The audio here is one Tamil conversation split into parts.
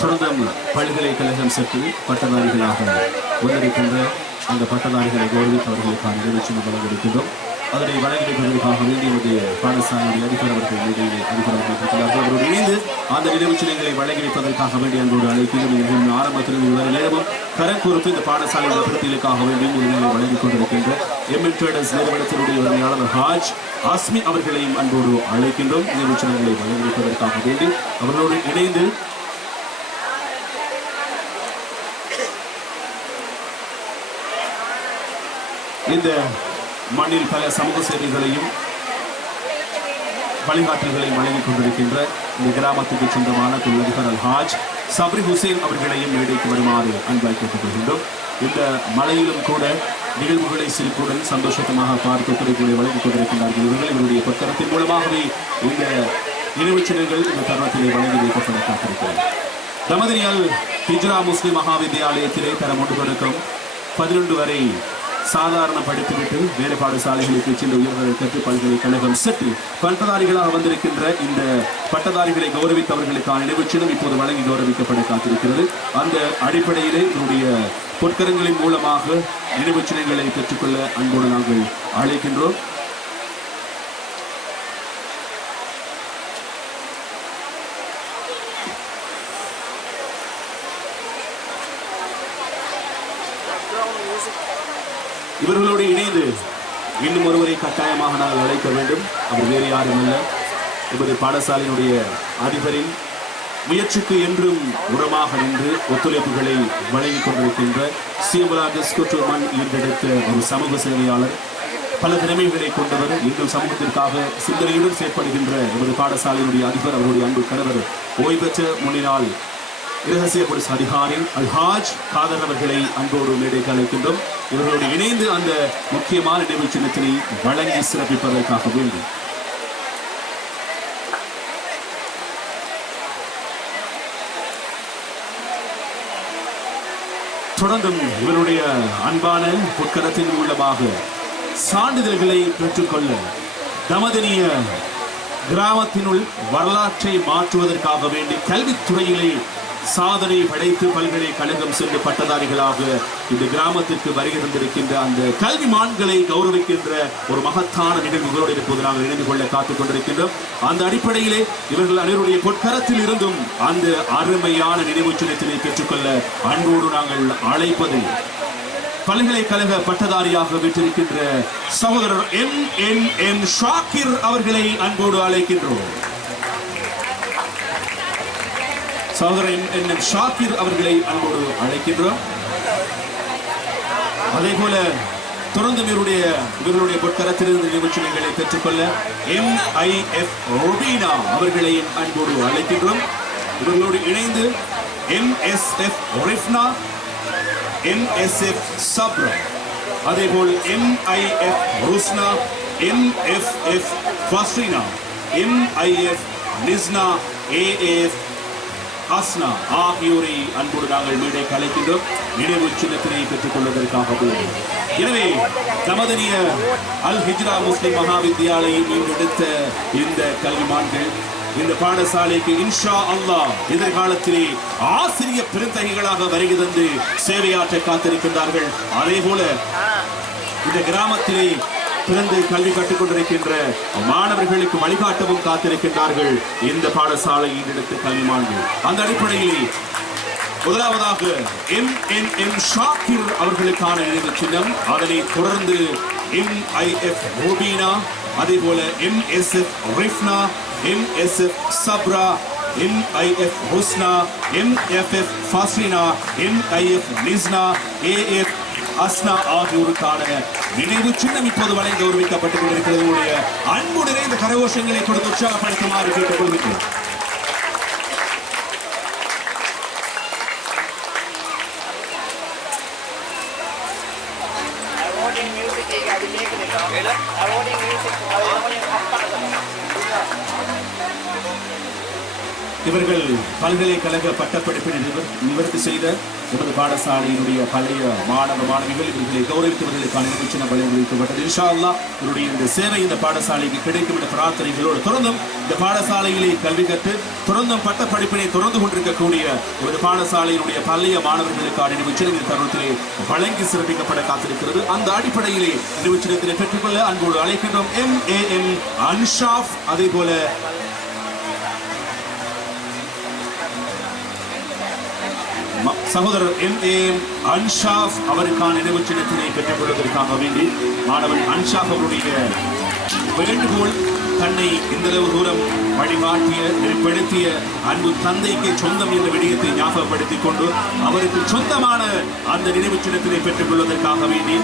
தொடர்ந்து பல்கலைக்கழகம் சென்று பட்டதாரிகளாக வந்திருக்கின்ற அந்த பட்டதாரிகளை கௌரவித்தவர்களுக்கான நிகழ்ச்சியை வழங்கியிருக்கின்றோம். அதனை வழங்கியிருப்பதற்காக வேண்டிய பாடசாலையுடைய அதிபர் அவர்கள் மேடையிலே அதிபர்கள் அவரோடு இணைந்து அந்த நினைவு சின்னங்களை வழங்கி வைப்பதற்காக வேண்டிய அன்போடு அழைக்கின்றோம். ஆரம்பத்தில் இதுவரை நேரமும் கரம் குறித்து இந்த பாடசாலை நடத்திற்காக வேண்டிய நிலையை வழங்கிக் கொண்டிருக்கின்ற எம்என் ட்ரேடர்ஸ் நிறுவனத்தினுடைய உரிமையாளர் ஹாஜ் ஆஸ்மி அவர்களையும் அன்போடு அழைக்கின்றோம். நினைவு சின்னங்களை வழங்கி வைப்பதற்காக வேண்டி அவர்களோடு இணைந்து இந்த மண்ணில் பல சமூக சேவைகளையும் வழிகாட்டுகளையும் வழங்கிக் கொண்டிருக்கின்ற இந்த கிராமத்துக்கு சொந்தமான தொழிலதிபர் ஹாஜ் சப்ரி ஹுசேன் அவர்களையும் மேடைக்கு வருமாறு அன்பாய் கேட்டுக்கொள்கின்றோம். இந்த மழையிலும் கூட நிகழ்வுகளை சிரிப்புடன் சந்தோஷமாக பார்த்து துறைகளை வழங்கிக் கொண்டிருக்கின்றார்கள். இவர்கள் இவருடைய பொற்கரத்தின் மூலமாகவே இந்த நினைவு சின்னங்கள் இந்த தருணத்திலே வழங்கி வைக்கப்பட காத்திருக்கிறது. தமதனியால் ஹிஜ்ரா முஸ்லிம் மகாவித்யாலயத்திலே தரம் 1 தொடக்கம் 11 வரை சாதாரண படித்துவிட்டு வேறு பாடசாலைகளுக்கு சென்ற உயர்தர கற்று பல்கலைக்கழகம் சென்று பட்டதாரிகளாக வந்திருக்கின்ற இந்த பட்டதாரிகளை கௌரவித்தவர்களுக்கான நினைவுச்சின்னம் இப்போது வழங்கி கௌரவிக்கப்பட காத்திருக்கிறது. அந்த அடிப்படையிலே இதனுடைய பொற்கரங்களின் மூலமாக நினைவுச்சின்னங்களை பெற்றுக்கொள்ள அன்போடு நாங்கள் அழைக்கின்றோம். இவர்களோடு இணைந்து இன்னும் ஒருவரை கட்டாயமாக நாங்கள் அழைக்க வேண்டும். அவர் வேறு யாரும் அல்ல, எமது பாடசாலையினுடைய அதிபரின் முயற்சிக்கு என்றும் உரமாக நின்று ஒத்துழைப்புகளை வழங்கிக் கொண்டிருக்கின்ற மண் ஈர்த்தெடுத்த ஒரு சமூக சேவையாளர், பல திறமைகளை கொண்டவர், இன்றும் சமூகத்திற்காக சிந்தனையுடன் செயற்படுகின்ற எமது பாடசாலையினுடைய அதிபர், அவருடைய அன்பு கணவர், ஓய்வு பெற்ற முன்னாள் இரகசிய போலீஸ் அதிகாரி அல்ஹாஜ் காதர் அவர்களை அன்போடு மேடைக்கு அழைக்கின்றோம். இவர்களோடு இணைந்து அந்த முக்கியமான நினைவு சின்னத்தினை வழங்கி சிறப்பிப்பதற்காக வேண்டும். தொடர்ந்தும் இவருடைய அன்பான பொற்கரத்தின் மூலமாக சான்றிதழ்களை பெற்றுக்கொள்ள தமதனிய கிராமத்தினுள் வரலாற்றை மாற்றுவதற்காக வேண்டி கல்வித்துறையிலே சாதனை படைத்து பல்கலைக்கழகம் சென்று பட்டதாரிகளாக இந்த கிராமத்திற்கு வருகை தந்திருக்கின்ற அந்த கல்விமான்களை கௌரவிக்கின்ற ஒரு மகத்தான நிகழ்வுகளோடு இப்போது நாங்கள் இணைந்து கொள்ள காத்துக் கொண்டிருக்கின்றோம். அந்த அடிப்படையிலே இவர்கள் அனைவருடைய பொற்கரத்தில் இருந்தும் அந்த அருமையான நினைவு சின்னத்தினை பெற்றுக்கொள்ள அன்போடு நாங்கள் அழைப்பது பல்கலைக்கழக பட்டதாரியாக பெற்றிருக்கின்ற சகோதரர் எம் ஷாக்கிர் அவர்களை அன்போடு அழைக்கின்றோம். சகோதரர் ஷாக்கிர் அவர்களை அன்போடு அழைக்கின்றோம். அதே போல தொடர்ந்து இவர்களுடைய பொற்கரத்திலிருந்து நிகழ்ச்சிகளை பெற்றுக்கொள்ள MIF ரொபீனா அவர்களையும் அன்போடு அழைக்கின்றோம். இவர்களோடு இணைந்து MSF ரிஃப்னா, MSF சப்ரா, அதே போல் MIF ருஸ்னா, MFF ஃபஸ்ரீனா, MIF நிஸ்னா, AF அஸ்னா ஆகியோரை அன்போடு நாங்கள் மேடைக்கு அழைக்கின்றோம் நினைவு சின்னத்தினை பெற்றுக் கொள்வதற்காக. எனவே தமதனிய அல் ஹிஜ்ரா முஸ்லிம் மகாவித்யாலயம் மீண்டெடுத்த இந்த கல்விமான்கள் இந்த பாடசாலைக்கு இன்ஷா அல்லாஹ் எதிர்காலத்திலே ஆசிரிய பெருந்தகைகளாக வருகை தந்து சேவையாற்ற காத்திருக்கின்றார்கள். அதே போல இந்த கிராமத்திலே பிறந்து கல்வி கற்றுக் கொண்டிருக்கின்ற மாணவர்களுக்கு வழிகாட்டவும் காத்திருக்கின்றார்கள் இந்த பாடசாலையின் எடுத்த கல்விமான்கள். அந்த அடிப்படையிலே முதலாவதாக MNM ஷாக்கிர் அவர்களுக்கான நினைவு சின்னம், அதனை தொடர்ந்து MIF ரொபீனா, அதே போல MSF ரிஃப்னா, MSF Chapra, MIF ஹுஸ்னா, MFF ஃபாஸ்ரீனா, MIF நிஸ்னா, AF அஸ்னா ஆகியோருக்கான நினைவு சின்னம் இப்போது வரை கௌரவிக்கப்பட்டுக் கொண்டிருக்கிறது. அன்பு நிறைந்த கரகோஷங்களை கொடுத்து உற்சாகப்படுத்துமாறு கேட்டுக் கொள்கிறேன். இவர்கள் பல்கலைக்கழக பட்டப்படிப்பினை நிவர்த்தி செய்த எமது பாடசாலையினுடைய பழைய மாணவ மாணவிகள் இவர்களை கௌரவித்தவர்களுக்கான நிகழ்ச்சியம் வழங்கப்பட்டது. இன்ஷா அல்லாஹ் இவருடைய இந்த சேவை இந்த பாடசாலைக்கு கிடைக்கும் என்ற பிரார்த்தனைகளோடு தொடர்ந்தும் இந்த பாடசாலையிலே கல்வி கற்று தொடர்ந்தும் பட்டப்படிப்பினை தொடர்ந்து கொண்டிருக்கக்கூடிய எமது பாடசாலையினுடைய பழைய மாணவர்களுக்கான நிகழ்ச்சியம் இந்த தருணத்திலே வழங்கி சிறப்பிக்கப்பட காத்திருக்கிறது. அந்த அடிப்படையிலே நிகழ்ச்சியத்தினை பெற்றுக்கொள்ள அன்போடு அழைக்கின்றோம் MAM அன்ஷாஃப், அதே போல சகோதரர் MAM அன்ஷாஃப் அவருக்கான நினைவு சின்னத்தினை பெற்றுக் கொள்வதற்காக வேண்டி மாணவன் அன்ஷாஃப் அவருடைய வேண்டுகோள், தன்னை இந்தளவு தூரம் வழிகாட்டிய நெருப்படுத்திய அன்பு தந்தைக்கு சொந்தம் என்ற விடயத்தை ஞாபகப்படுத்திக் கொண்டு அவருக்கு சொந்தமான அந்த நினைவு சின்னத்தினை பெற்றுக் கொள்வதற்காக வேண்டி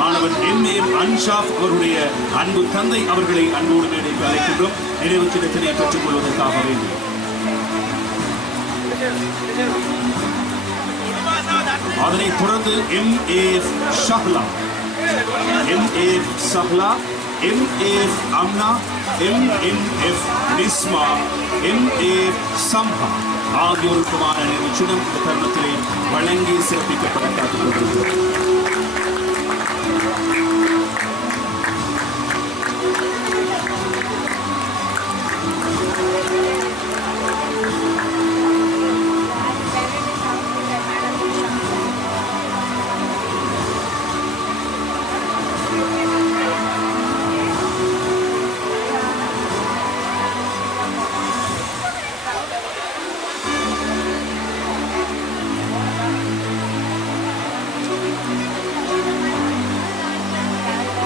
மாணவன் MAM அன்ஷாஃப் அவருடைய அன்பு தந்தை அவர்களை அன்போடு மேடைக்கு அழைக்கின்றோம். நினைவு சின்னத்தினை பெற்றுக் கொள்வதற்காக வேண்டி அதனைத் தொடர்ந்து MAF Shahla, MAF Sahla, MAF அம்னா, MNF நிஸ்மா, MAF சம்ஹா ஆகியோருக்குமான நினைவு சின்னம் இந்த தருணத்திலே வழங்கி சிறப்பிக்கப்பட காத்துக்கொண்டிருக்கிறது.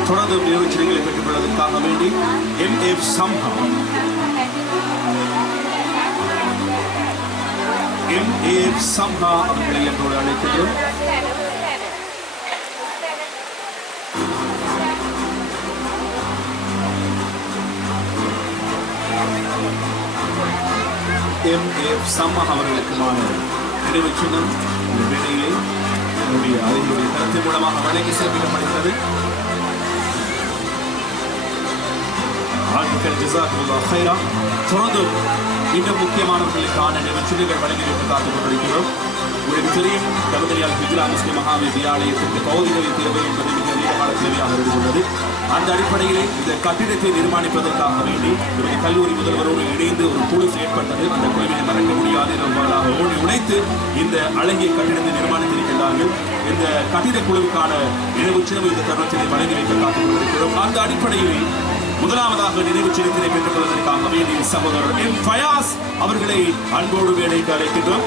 தொடர்ந்து நிகழ்ச்சிகளை பெற்றுக் கொள்வதற்காக வேண்டி MF சம்ஹா, MF சம்ஹா அவர்களை என்னோடு அழைக்கிறோம். MF சம்ஹா அவர்களுக்குமான நினைவு சின்னம் இந்த வேளையிலே அதனுடைய தரத்தின் மூலமாக வழங்கி சிறப்பிக்கப்படுகிறது. தொடர்ந்து இன்னும் முக்கியமானவர்களுக்கான நிகழ்ச்சிகள் வழங்கிவிட்டு காத்துக் கொண்டிருக்கிறோம். உங்களுக்கு தெரியும், கமதரியால் ஹிஜ்ரா முஸ்லிம் மகா வித்தியாலயத்திற்கு பௌதிக தேவை என்பது மிக நீண்டகால தேவையாக இருந்துள்ளது. அந்த அடிப்படையிலே இந்த கட்டிடத்தை நிர்மாணிப்பதற்காக வேண்டி இவருடைய கல்லூரி முதல்வரோடு இணைந்து ஒரு குழு செயற்பட்டது. அந்த குழுவினை மறக்க முடியாத ஓடி உழைத்து இந்த அழகிய கட்டிடத்தை நிர்மாணித்திருக்கின்றார்கள். இந்த கட்டிட குழுவுக்கான நினைவு சின்னம் இந்த தருணத்தினை வழங்கி வைக்க காத்துக் கொண்டிருக்கிறோம். அந்த அடிப்படையிலே முதலாவதாக நினைவு சின்னத்தினை பெற்றுக் கொள்வதற்காக வேண்டிய சகோதரர் M ஃபயாஸ் அவர்களை அன்போடு வேலைக்கு அழைக்கின்றோம்.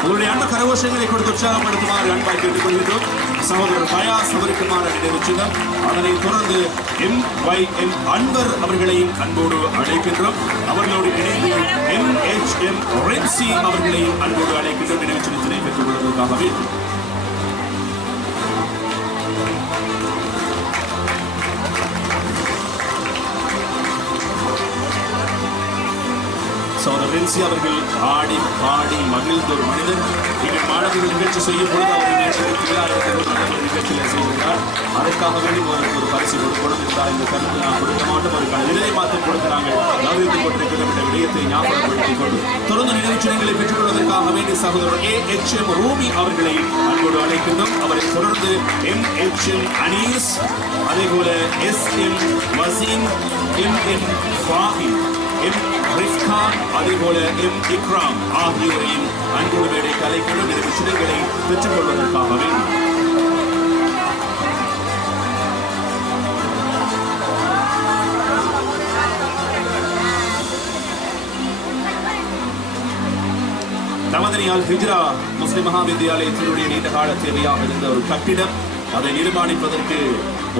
உங்களுடைய அன்பு கரகோஷங்களை கொடுத்து உற்சாகப்படுத்துமாறு அன்பாய் கேட்டுக் கொள்கின்றோம். சகோதரர் ஃபயாஸ் அவருக்குமான நினைவு சின்னம். அதனைத் தொடர்ந்து MYM அன்வர் அவர்களையும் அன்போடு அழைக்கின்றோம். அவர்களோடு இணைந்து MHM ரென்சி அவர்களையும் அன்போடு அழைக்கின்றோம். நினைவு சின்னத்தினை பெற்றுக் கொள்வதற்காகவே சகோதரர் ரென்சி அவர்கள் ஆடி பாடி மகிழ்ந்த ஒரு மனிதர். எங்கள் மாணவர்கள் நிகழ்ச்சி செய்யும் பொழுது அவர் நிகழ்ச்சியில் செய்திருந்தார். அதற்காக வேண்டி ஒரு பரிசு கொடுக்கணும் என்றால் இந்த கருத்து நான் கொடுக்க மாட்டோம். அவருக்கான விலை மாற்றம் கொடுத்து நாங்கள் கௌரவித்துக் கொண்டிருக்கின்ற இந்த விடயத்தை ஞாபகப்படுத்திக் கொண்டு தொடர்ந்து நிகழ்ச்சிகளை பெற்றுக் கொள்வதற்காக வேண்டி சகோதரர் AHM ரூமி அவர்களை அன்போடு அழைக்கின்றோம். அவரை தொடர்ந்து MHM அனீஸ், அதே போல SM Wasim, MN Fahim, M Rifkhan, அதே போல M இக்ராம் ஆகியோரையும் அன்போடு மேடைக்கு அழைக்கின்றோம். இந்த விஷயங்களை பெற்றுக் கொள்வதற்காக வேண்டி கமதரியால் ஹிஜ்ரா முஸ்லிம் மகா வித்தியாலயத்தினுடைய நீண்ட கால தேவையாக இருந்த ஒரு கட்டிடம், அதை நிர்மாணிப்பதற்கு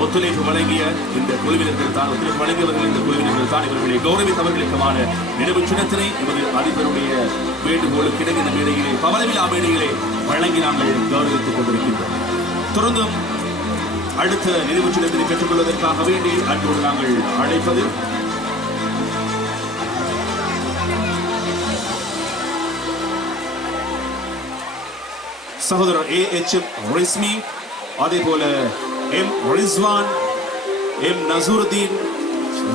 ஒத்துழைப்பு வழங்கிய இந்த குழுவினர்கள் தான், ஒத்துழைப்பு வழங்கியவர்கள் இந்த குழுவினர்கள் தான். இவர்களை கௌரவித்தவர்களுக்குமான நினைவு சின்னத்தினை எமது அதிபருடைய வேண்டுகோளுக்கு இணங்க இந்த மேடையிலே பவளவிழா மேடையிலே வழங்கி நாங்கள் கௌரவித்துக் கொண்டிருக்கின்றோம். தொடர்ந்தும் அடுத்த நினைவு சின்னத்தினை பெற்றுக் கொள்வதற்காக வேண்டி அன்போடு நாங்கள் அழைப்பது சகோதரர் AHM ரிஸ்மி, அதே போல M ரிஸ்வான், M நசூருதீன்,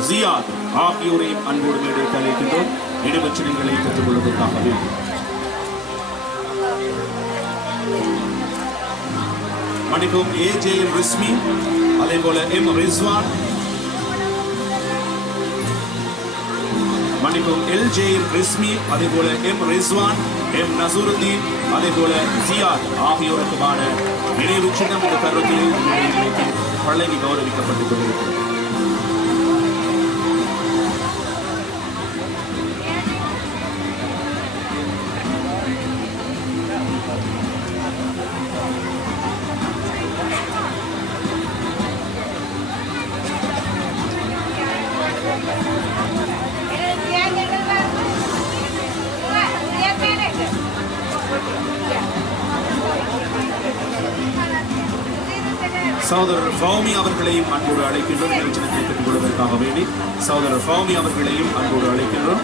ஜியாத் ஆகியோரையும் அன்போடு மேடைக்கு அழைக்கின்றோம். இடவச்சனங்களை பெற்றுக் கொள்வதற்காகவே மணிக்கும் ஏஜேஎம் ரிஸ்மி, அதே போல எம் ரிஸ்வான், மணிக்கும் எல்ஜேஎம் ரிஸ்மி, அதே போல எம் ரிஸ்வான், எம் நசூருதீன், அதே போல ஜியாத் ஆகியோருக்குமான நினைவு சின்னம் இந்த தருணத்தில் வழங்கி கௌரவிக்கப்பட்டுக் கொண்டிருக்கிறது. சகோதரர் ஃபௌமி அவர்களையும் அன்போடு அழைக்கின்றோம். நிகழ்ச்சியை பெற்றுக் கொள்வதற்காக வேண்டி சகோதரர் ஃபௌமி அவர்களையும் அன்போடு அழைக்கின்றோம்.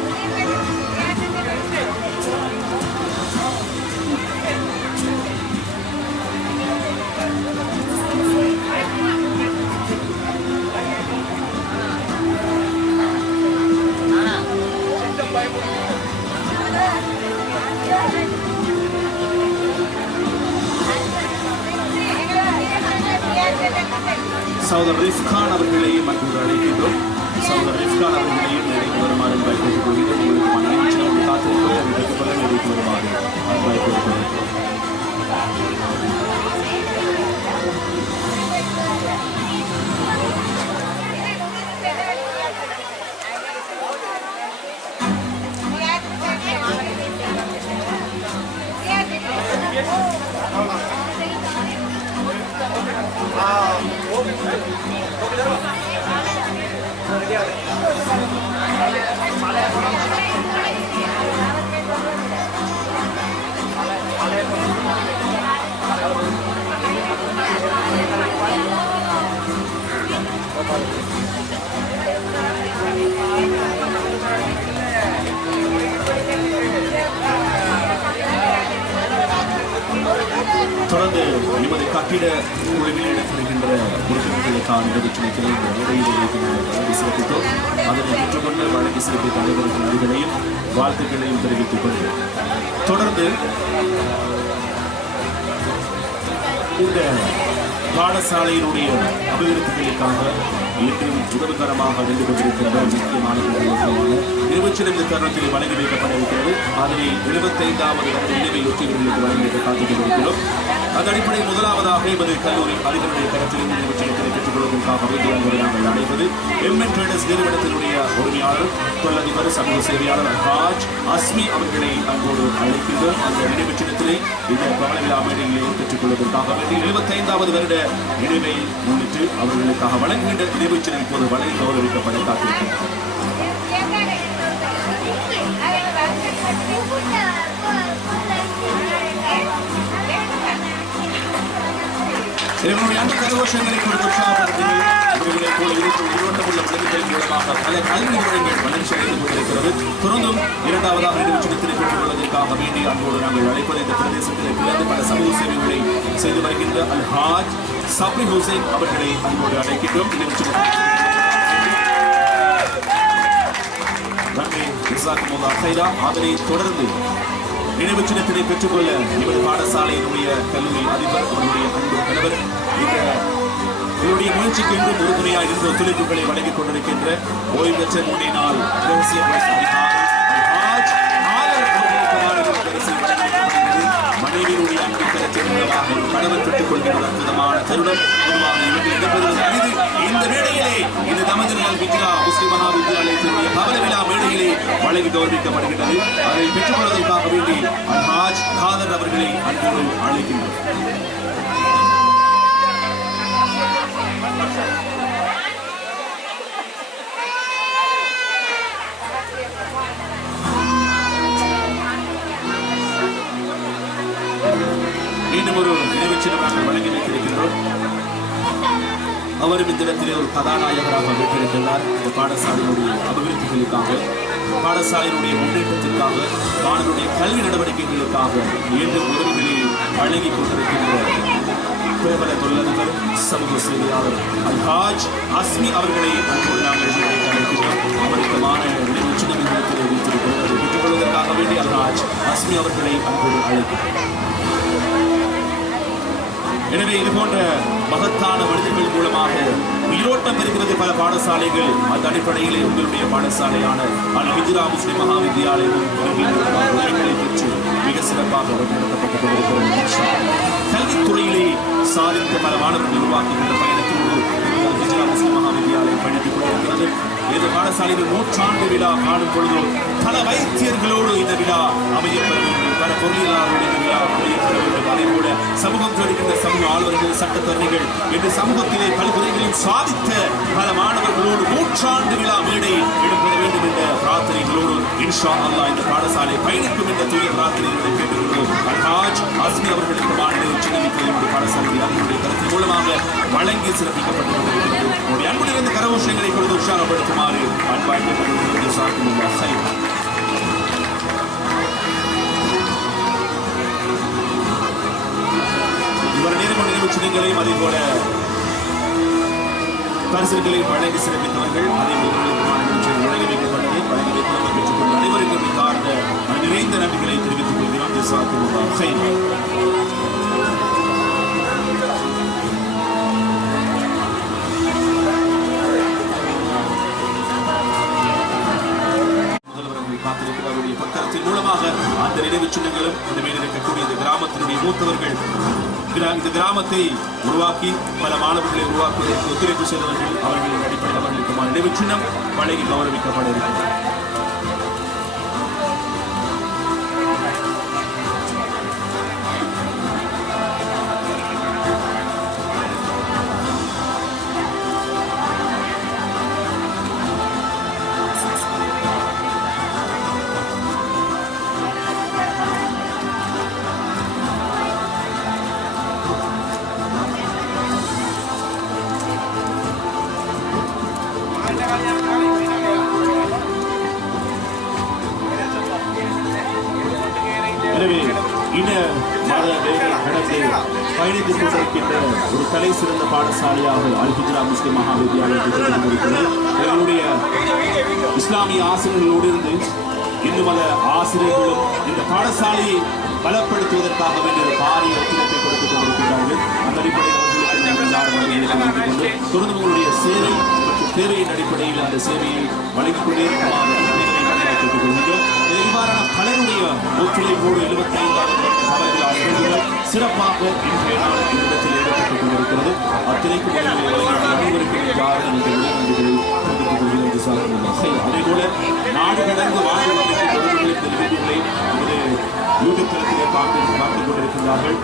சகோதரர் ரிஃப்கான் அவர்களையும் அன்போடு அழைக்கின்றோம். சகோதரர் ரிஃப்கான் அவர்களையும் நினைத்து வருமாறு அன்பாய்க்கு கொள்கிறோம். உங்களுக்கு காத்திருக்கிறோம். நினைத்து வருமாறு அன்பாய்க்கு கொள்கிறோம். தொடர்ந்து எமது கட்டிட குழுவில் இடம்பெறுகின்ற உறுப்பினர்களுக்கான நிகழ்ச்சிகளை சிறப்பித்தோம். அதனை பெற்றுக்கொண்டு வழங்கி சிறப்பித்த அனைவருக்கும் நன்றிகளையும் வாழ்த்துக்களையும் தெரிவித்துக் கொண்டு தொடர்ந்து இந்த பாடசாலையினுடைய அபிவிருத்திகளுக்காக இன்றும் உதவிகரமாக நின்று கொண்டிருக்கின்ற முக்கியமான நிர்வச்சனம் இந்த தருணத்தில் வழங்கி வைக்கப்பட இருக்கிறது. அதனை 75வது நினைவை ஒட்டியவர்களுக்கு வழங்கி வைக்க காத்துக் கொண்டிருக்கிறோம். அதன் அடிப்படையில் முதலாவதாக எமது கல்லூரி அதிபருடைய கருத்தில் நிர்வச்சனத்தை பெற்றுக் கொள்வதற்காக வேண்டிய நாங்கள் அடைவது எம்என் ட்ரேடர்ஸ் நிறுவனத்தினுடைய உரிமையாளர் தொழிலதிபர் சமூக சேவையாளர் ஹாஜ் அஸ்மி அவர்களை அன்போடு அழைக்கின்றோம். அந்த நினைவுச்சின்னத்திலே இந்த கவன விழா மேடையிலே பெற்றுக் கொள்வதற்காக வேண்டி 75வது வருட நினைவை முன்னிட்டு அவர்களுக்காக வழங்குகின்ற நினைவுச்சின்னம் இப்போது வழங்கி கௌரவிக்கப்பட காத்திருக்கிறது. இவர்களுடைய அன்பு கரகோஷங்களை கொடுத்து இவர்களை போல உள்ள விளைவுகளின் மூலமாக பல கல்வி நிறுவனங்கள் வளர்ச்சி அடைந்து கொண்டிருக்கிறது. தொடர்ந்தும் இரண்டாவதாக நினைவுச்சின்னத்தினை பெற்றுக் கொள்வதற்காக வேண்டி அன்போடு நாங்கள் அழைப்பது இந்த பிரதேசத்தில் பிறந்து பல சமூக சேவைகளை செய்து வருகின்ற அல் ஹாஜ் சப்ரி ஹுசைன் அவர்களை அன்போடு அழைக்கின்றோம். அதனை தொடர்ந்து நினைவு சின்னத்தினை பெற்றுக்கொள்ள எமது பாடசாலையினுடைய கல்லூரி அதிபர் அவருடைய அன்பு தலைவர் இவருடைய முயற்சிக்கு என்றும் உறுதுணையாக இருந்த ஒத்துழைப்புகளை வழங்கிக் கொண்டிருக்கின்ற ஓய்வு பெற்ற முன்னே நாள் ரகசிய மனைவியுடைய அன்பு கருத்திற்காக கணவன் பெற்றுக் கொள்கின்ற அற்புதமான தருணம் அரிது. இந்த மேடையிலே இந்த தமதுனால் வித்யா முஸ்லிம் மகா வித்யாலயத்தினுடைய கவன விழா மேடையிலே வழங்கி கௌரவிக்கப்படுகின்றது. அதை பெற்றுக் கொள்வதற்காக வேண்டி ஹாஜ் காதர் அவர்களை அன்போடு அழைக்கின்றோம். மீண்டும் ஒரு நினைவுச்சின்னம் நாங்கள் வழங்கி வைத்திருக்கின்றோம். அவரும் இந்த இடத்திலே ஒரு கதாநாயகராக அமைத்திருக்கிறார். இந்த பாடசாலையினுடைய அபிவிருத்திகளுக்காக, பாடசாலையினுடைய முன்னேற்றத்திற்காக, மாணவருடைய கல்வி நடவடிக்கைகளுக்காக மீண்டும் உதவிகளை வழங்கிக் கொண்டிருக்கின்ற பிரபல தொழிலதிபர் சமூக சேவையாளர் அல்ஹாஜ் அஸ்மி அவர்களை அன்போடு நாங்கள் அழைக்கிறோம். அவருக்குமான நினைவு சின்னங்களை வைத்திருக்கிறோம். அதை பெற்றுக் கொள்வதற்காக வேண்டி அல்ஹாஜ் அஸ்மி அவர்களை அன்போடு அழைக்கிறோம். எனவே இது போன்ற மகத்தான மனிதர்கள் மூலமாக உயிரோட்டம் இருக்கிறது பல பாடசாலைகள். அந்த அடிப்படையிலே உங்களுடைய பாடசாலையான அல் ஹிஜ்ரா முஸ்லிம் மகா வித்தியாலயம் பெற்று மிக சிறப்பாக நடத்தப்பட்டுக் கொண்டிருக்கிறது. கல்வித்துறையிலே சாதித்த பல மாணவர்கள் உருவாக்குகின்ற பயணத்தோடு அல் ஹிஜ்ரா முஸ்லிம் மகா வித்தியாலயம் பயணித்துக் கொண்டிருக்கிறது. இந்த பாடசாலையில் 100ஆண்டு விழா காணும் பொழுது பல வைத்தியர்களோடு இந்த விழா அமையப்பட வேண்டும், பல பொருளியலாளர்கள் இந்த விழா அமையப்பட வேண்டும். அதே போல சமூகம் இருக்கின்ற சமூக ஆளுநர்கள், சட்டத்தரணிகள் என்று சமூகத்திலே பல்துறைகளில் சாதித்த பல மாணவர்களோடு 100ஆண்டு விழா மேடை இடம்பெற வேண்டும் என்ற பிரார்த்தனைகளோடு இன்ஷா அல்லாஹ் இந்த பாடசாலை பயணிக்கும் என்ற தூய பிரார்த்தனைகளை கேட்டுக்கொள்கிறோம். அல்ஹாஜ் அஸ்மி அவர்களுக்கு மாநில சின்னமிக்க பாடசாலை அதனுடைய கருத்தின் மூலமாக வழங்கி சிறப்பிக்கப்பட்டு கொண்டிருக்கிறது. உங்களுடைய அன்புடன் கரகோஷங்களை கொடுத்து உற்சாகப்படுத்துமாறு அன்பாய்ந்து சாத்தியம். இவர் நேர்மறை நினைவு சின்னங்களையும் அதே போல பரிசுகளையும் வழங்கி சிறப்பித்தவர்கள் அதே வழங்கி வைக்கப்பட்டதை வழங்கி வைப்பதை பெற்றுக் கொண்டு அனைவருக்கும் சார்ந்த நிறைந்த நன்றிகளை தெரிவித்துக் கொள்கிறோம். காத்திருக்கிறாருடைய பக்கத்தின் மூலமாக அந்த நினைவு சின்னங்களும் இந்த மேல் இருக்கக்கூடிய இந்த கிராமத்தினுடைய மூத்தவர்கள் இந்த கிராமத்தை உருவாக்கி பல மாணவர்களை உருவாக்குவதற்கு ஒத்துழைப்பு செய்தவர்கள் அவர்களின் அடிப்படையில் அவர்களுக்கு நினைவு சின்னம் வழங்கி கௌரவிக்கப்பட இருக்கிறது. எனவே இந்த கடந்து பயணித்துக் கொண்டிருக்கின்ற ஒரு தலை சிறந்த பாடசாலையாக அல் ஹிஜ்ரா முஸ்லிம் மகா வித்தியாலயம் இருக்கிறது. எங்களுடைய இஸ்லாமிய ஆசிரியர்களோடு இருந்து இன்னும் பல ஆசிரியர்களும் இந்த பாடசாலையை பலப்படுத்துவதற்காக வேண்டிய ஒரு பாரிய ஒத்துழைப்பை கொடுத்துக் கொண்டிருக்கிறார்கள். அந்த அடிப்படையில் அவர்களுக்கு தொடர்ந்து உங்களுடைய சேவை மற்றும் தேவையின் அடிப்படையில் அந்த சேவையை வழங்கிக் கொண்டே கேட்டுக் கொள்கின்றோம். இவ்வாறான பலருடைய ஒத்துழைப்போடு 75 சிறப்பாக இன்றைய நாள் இடத்தில் ஏற்பட்டுக் கொண்டிருக்கிறது. அத்தனைக்கும் அனைவருக்கும் அதே போல நாடு கடந்து வாழ்க்கை யூடியூப் தளத்திலே பார்த்துக் கொண்டிருக்கிறார்கள்.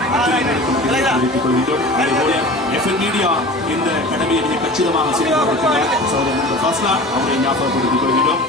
தெரிவித்துக் கொள்கின்றோம். அதே போல எஃப்என் மீடியா இந்த கடமையை கச்சிதமாக செய்து கொண்டிருக்கிறார். சகோதரர் அவரை ஞாபகப்படுத்திக் கொள்கிறோம்.